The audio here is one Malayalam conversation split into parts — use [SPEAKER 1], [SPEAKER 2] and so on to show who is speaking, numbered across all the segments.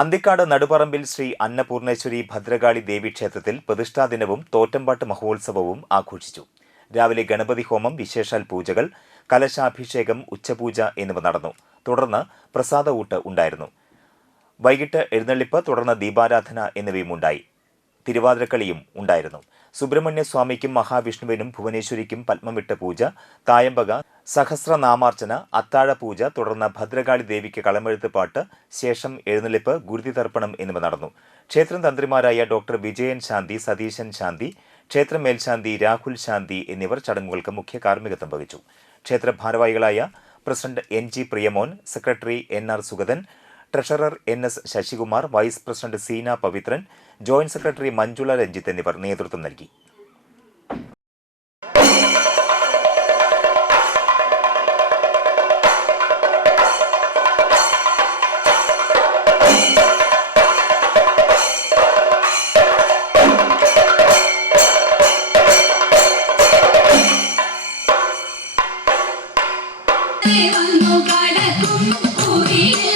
[SPEAKER 1] അന്തിക്കാട് നടുപറമ്പിൽ ശ്രീ അന്നപൂർണേശ്വരി ഭദ്രകാളി ദേവി ക്ഷേത്രത്തിൽ പ്രതിഷ്ഠാദിനവും തോറ്റമ്പാട്ട് മഹോത്സവവും ആഘോഷിച്ചു. രാവിലെ ഗണപതി ഹോമം വിശേഷാൽ പൂജകൾ കലശാഭിഷേകം ഉച്ചപൂജ എന്നിവ നടന്നു. തുടർന്ന് പ്രസാദ ഊട്ട് ഉണ്ടായിരുന്നു. വൈകിട്ട് എഴുന്നള്ളിപ്പ് തുടർന്ന് ദീപാരാധന എന്നിവയും ഉണ്ടായി തിരുവാതിരക്കളിയും ഉണ്ടായിരുന്നു. സുബ്രഹ്മണ്യ സ്വാമിക്കും മഹാവിഷ്ണുവിനും ഭുവനേശ്വരിക്കും പത്മമിട്ട പൂജ തായമ്പക സഹസ്രനാമാർച്ചന അത്താഴ പൂജ തുടർന്ന് ഭദ്രകാളി ദേവിക്ക് കളമെഴുത്ത് പാട്ട് ശേഷം എഴുന്നള്ളിപ്പ് ഗുരുതി തർപ്പണം എന്നിവ നടന്നു. ക്ഷേത്രം തന്ത്രിമാരായ ഡോക്ടർ വിജയൻ ശാന്തി സതീശൻ ശാന്തി ക്ഷേത്ര മേൽശാന്തി രാഹുൽ ശാന്തി എന്നിവർ ചടങ്ങുകൾക്ക് മുഖ്യ കാർമ്മികത്വം വഹിച്ചു. ക്ഷേത്ര ഭാരവാഹികളായ president N G Priyamon secretary N R Sugathan treasurer N S Sasikumar vice president Seena Pavithran joint secretary Manjula Ranjith എന്നിവർ നേതൃത്വം നൽകി ും.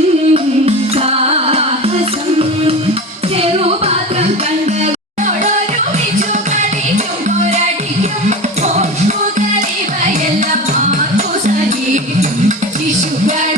[SPEAKER 2] Bicho velho.